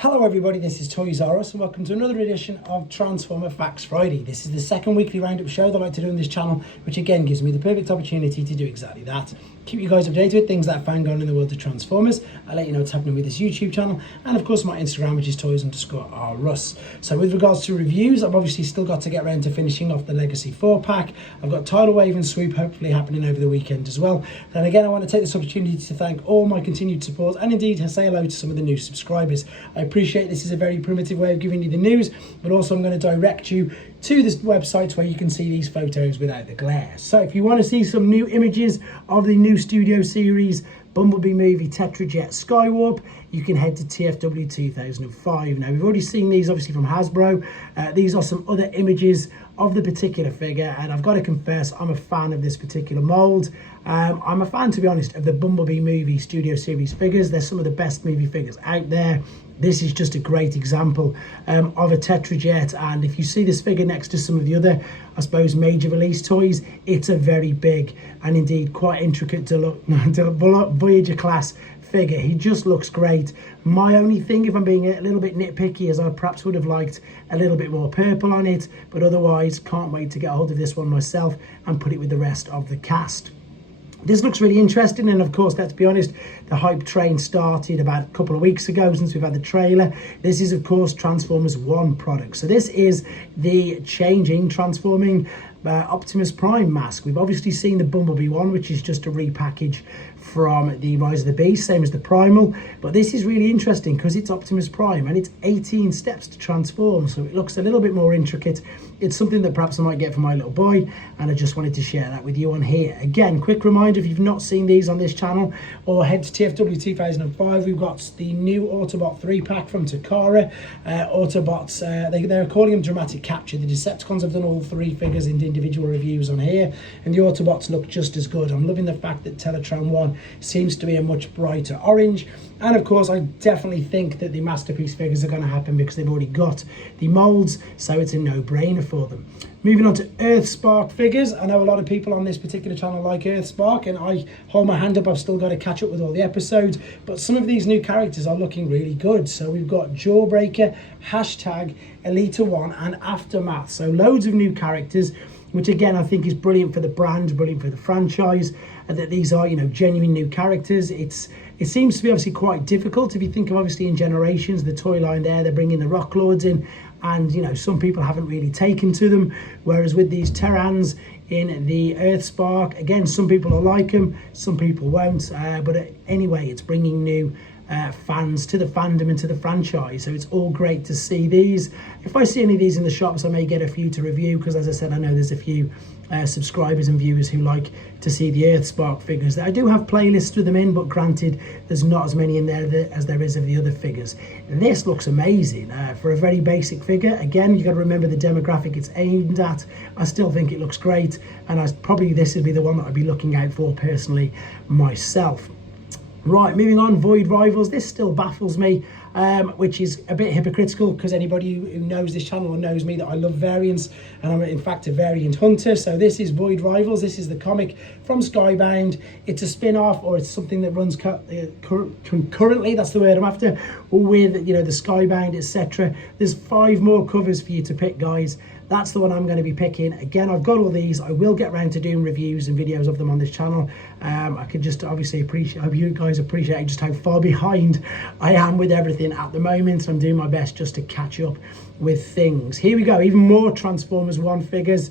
Hello everybody, this is Toys R Us and welcome to another edition of Transformer Facts Friday. This is the second weekly roundup show that I like to do on this channel, which again gives me the perfect opportunity to do exactly that. Keep you guys updated with things that I find going on in the world of Transformers. I'll let you know what's happening with this YouTube channel and of course my Instagram, which is toys_rus. So with regards to reviews, I've obviously still got to get around to finishing off the Legacy 4-pack. I've got Tidal Wave and Swoop hopefully happening over the weekend as well. And again, I want to take this opportunity to thank all my continued support and indeed say hello to some of the new subscribers. I appreciate this is a very primitive way of giving you the news, but also I'm going to direct you to this website where you can see these photos without the glare. So if you want to see some new images of the new Studio Series Bumblebee movie Tetrajet Skywarp, you can head to TFW 2005. Now we've already seen these obviously from Hasbro. These are some other images of the particular figure, and I've got to confess I'm a fan of this particular mold. I'm a fan, to be honest, of the Bumblebee movie Studio Series figures. They're some of the best movie figures out there. This is just a great example of a Tetrajet, and if you see this figure next to some of the other, I suppose, major release toys, it's a very big and indeed quite intricate Voyager class figure. He just looks great. My only thing, if I'm being a little bit nitpicky, is I perhaps would have liked a little bit more purple on it, but otherwise can't wait to get a hold of this one myself and put it with the rest of the cast. This looks really interesting, and of course, let's be honest, the hype train started about a couple of weeks ago since we've had the trailer. This is, of course, Transformers 1 product. So this is the transforming Optimus Prime mask. We've obviously seen the Bumblebee one, which is just a repackage from the Rise of the Beast, same as the Primal, but this is really interesting because it's Optimus Prime and it's 18 steps to transform, so it looks a little bit more intricate. It's something that perhaps I might get for my little boy, and I just wanted to share that with you on here. Again, quick reminder, if you've not seen these on this channel, or head to TFW 2005, we've got the new Autobot 3-pack from Takara. Autobots, they're calling them Dramatic Capture. The Decepticons have done all three figures in individual reviews on here, and the Autobots look just as good. I'm loving the fact that Teletron 1 seems to be a much brighter orange, and of course I definitely think that the Masterpiece figures are going to happen because they've already got the molds, so it's a no-brainer for them. Moving on to Earthspark figures. I know a lot of people on this particular channel like Earthspark, and I hold my hand up, I've still got to catch up with all the episodes, but some of these new characters are looking really good. So we've got Jawbreaker, Hashtag, Elita 1 and Aftermath, so loads of new characters, which again I think is brilliant for the brand, brilliant for the franchise, and that these are, you know, genuine new characters. It seems to be obviously quite difficult. If you think of obviously in Generations, the toy line there, they're bringing the Rock Lords in, and you know, some people haven't really taken to them, whereas with these Terrans in the Earthspark, again, some people will like them, some people won't, but anyway, it's bringing new fans to the fandom and to the franchise, so it's all great to see these. If I see any of these in the shops, I may get a few to review, because as I said, I know there's a few subscribers and viewers who like to see the Earthspark figures. I do have playlists with them in, but granted, there's not as many in there as there is of the other figures. And this looks amazing for a very basic figure. Again, you got to remember the demographic it's aimed at. I still think it looks great, and this would be the one that I'd be looking out for personally myself. Right, moving on, Void Rivals. This still baffles me, which is a bit hypocritical, because anybody who knows this channel knows me that I love variants, and I'm in fact a variant hunter. So this is Void Rivals. This is the comic from Skybound. It's a spin-off, or it's something that runs concurrently, that's the word I'm after, with, you know, the Skybound, etc. There's 5 more covers for you to pick, guys. That's the one I'm going to be picking. Again, I've got all these. I will get around to doing reviews and videos of them on this channel. I could just obviously I hope you guys appreciate just how far behind I am with everything at the moment. So I'm doing my best just to catch up with things. Here we go, even more Transformers 1 figures.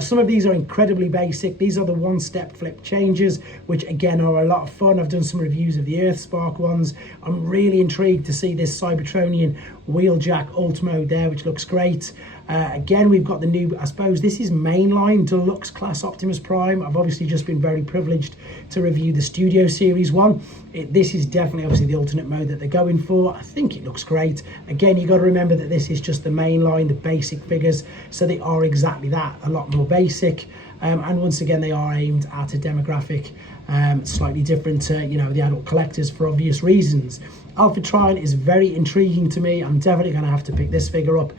Some of these are incredibly basic. These are the one-step flip changes, which again are a lot of fun. I've done some reviews of the Earthspark ones. I'm really intrigued to see this Cybertronian Wheeljack Alt Mode there, which looks great. Again, we've got the new, I suppose this is mainline deluxe class Optimus Prime. I've obviously just been very privileged to review the Studio Series one. This is definitely obviously the alternate mode that they're going for. I think it looks great. Again, you got to remember that this is just the mainline, the basic figures, so they are exactly that, a lot more basic. And once again, they are aimed at a demographic slightly different to, you know, the adult collectors for obvious reasons. Alpha Trion is very intriguing to me. I'm definitely going to have to pick this figure up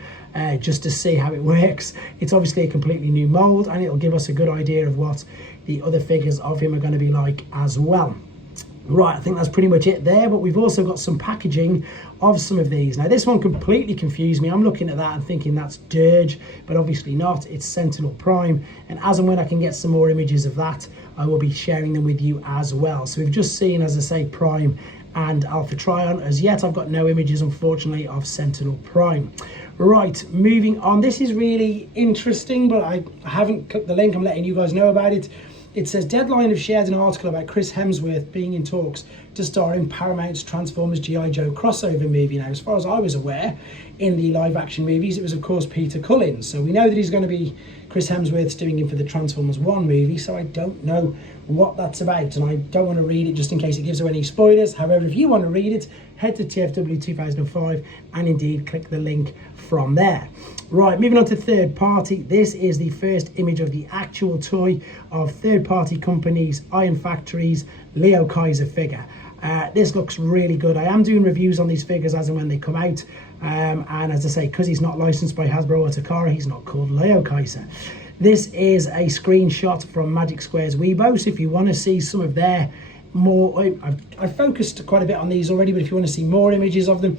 just to see how it works. It's obviously a completely new mold, and it'll give us a good idea of what the other figures of him are going to be like as well. Right, I think that's pretty much it there, but we've also got some packaging of some of these. Now this one completely confused me. I'm looking at that and thinking that's Dirge, but obviously not. It's Sentinel Prime, and as and when I can get some more images of that, I will be sharing them with you as well. So we've just seen, as I say, Prime and Alpha Trion. As yet, I've got no images, unfortunately, of Sentinel Prime. Right, moving on. This is really interesting, but I haven't clicked the link. I'm letting you guys know about it. It says, Deadline have shared an article about Chris Hemsworth being in talks to star in Paramount's Transformers G.I. Joe crossover movie. Now, as far as I was aware, in the live action movies, it was, of course, Peter Cullen. So we know that he's going to be, Chris Hemsworth's doing him for the Transformers 1 movie, so I don't know what that's about, and I don't want to read it just in case it gives away any spoilers. However, if you want to read it, head to TFW 2005 and indeed click the link from there. Right, moving on to third party. This is the first image of the actual toy of third party companies, Iron Factory's Leo Kaiser figure. This looks really good. I am doing reviews on these figures as and when they come out, and as I say, because he's not licensed by Hasbro or Takara, he's not called Leo Kaiser. This is a screenshot from Magic Square's Weibo, so if you want to see some of their more, I've focused quite a bit on these already, but if you want to see more images of them,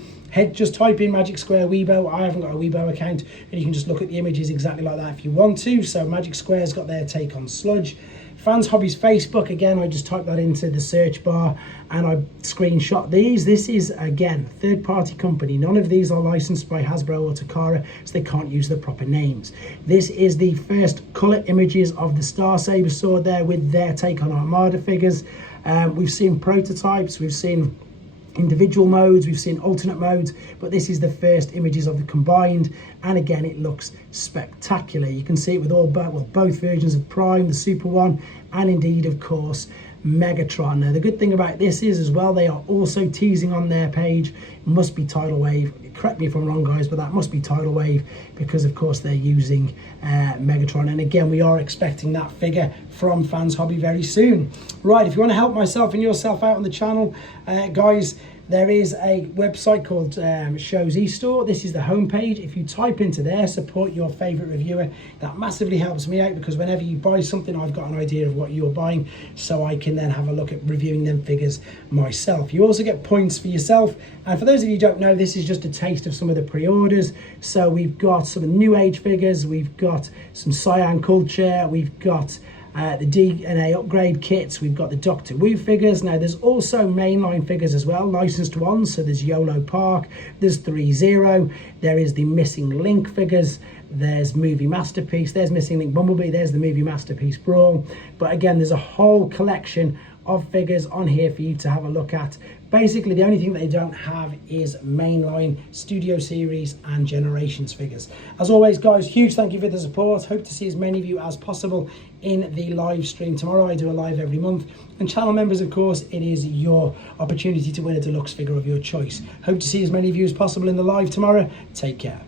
just type in Magic Square Weibo. I haven't got a Weibo account, and you can just look at the images exactly like that if you want to. So Magic Square's got their take on Sludge. Fans Hobbies Facebook, again, I just typed that into the search bar and I screenshot these. This is, again, third-party company. None of these are licensed by Hasbro or Takara, so they can't use the proper names. This is the first colour images of the Star Saber sword there with their take on Armada figures. We've seen prototypes, we've seen individual modes, we've seen alternate modes, but this is the first images of the combined, and again it looks spectacular. You can see it with both versions of Prime, the Super one, and indeed of course Megatron. Now the good thing about this is as well, they are also teasing on their page, it must be Tidal Wave, correct me if I'm wrong guys, but that must be Tidal Wave because of course they're using Megatron, and again we are expecting that figure from Fans Hobby very soon. Right, if you want to help myself and yourself out on the channel, guys, there is a website called Show's eStore. This is the homepage. If you type into there, support your favorite reviewer, that massively helps me out because whenever you buy something, I've got an idea of what you're buying, so I can then have a look at reviewing them figures myself. You also get points for yourself, and for those of you who don't know, this is just a taste of some of the pre-orders. So we've got some New Age figures, we've got some Cyan Culture, we've got the DNA upgrade kits, we've got the Doctor Wu figures. Now there's also mainline figures as well, licensed ones, so there's YOLO Park, there's 3-0, there is the Missing Link figures, there's Movie Masterpiece, there's Missing Link Bumblebee, there's the Movie Masterpiece Brawl. But again, there's a whole collection of figures on here for you to have a look at. Basically, the only thing they don't have is mainline Studio Series and Generations figures. As always, guys, huge thank you for the support. Hope to see as many of you as possible in the live stream tomorrow. I do a live every month. And channel members, of course, it is your opportunity to win a deluxe figure of your choice. Hope to see as many of you as possible in the live tomorrow. Take care.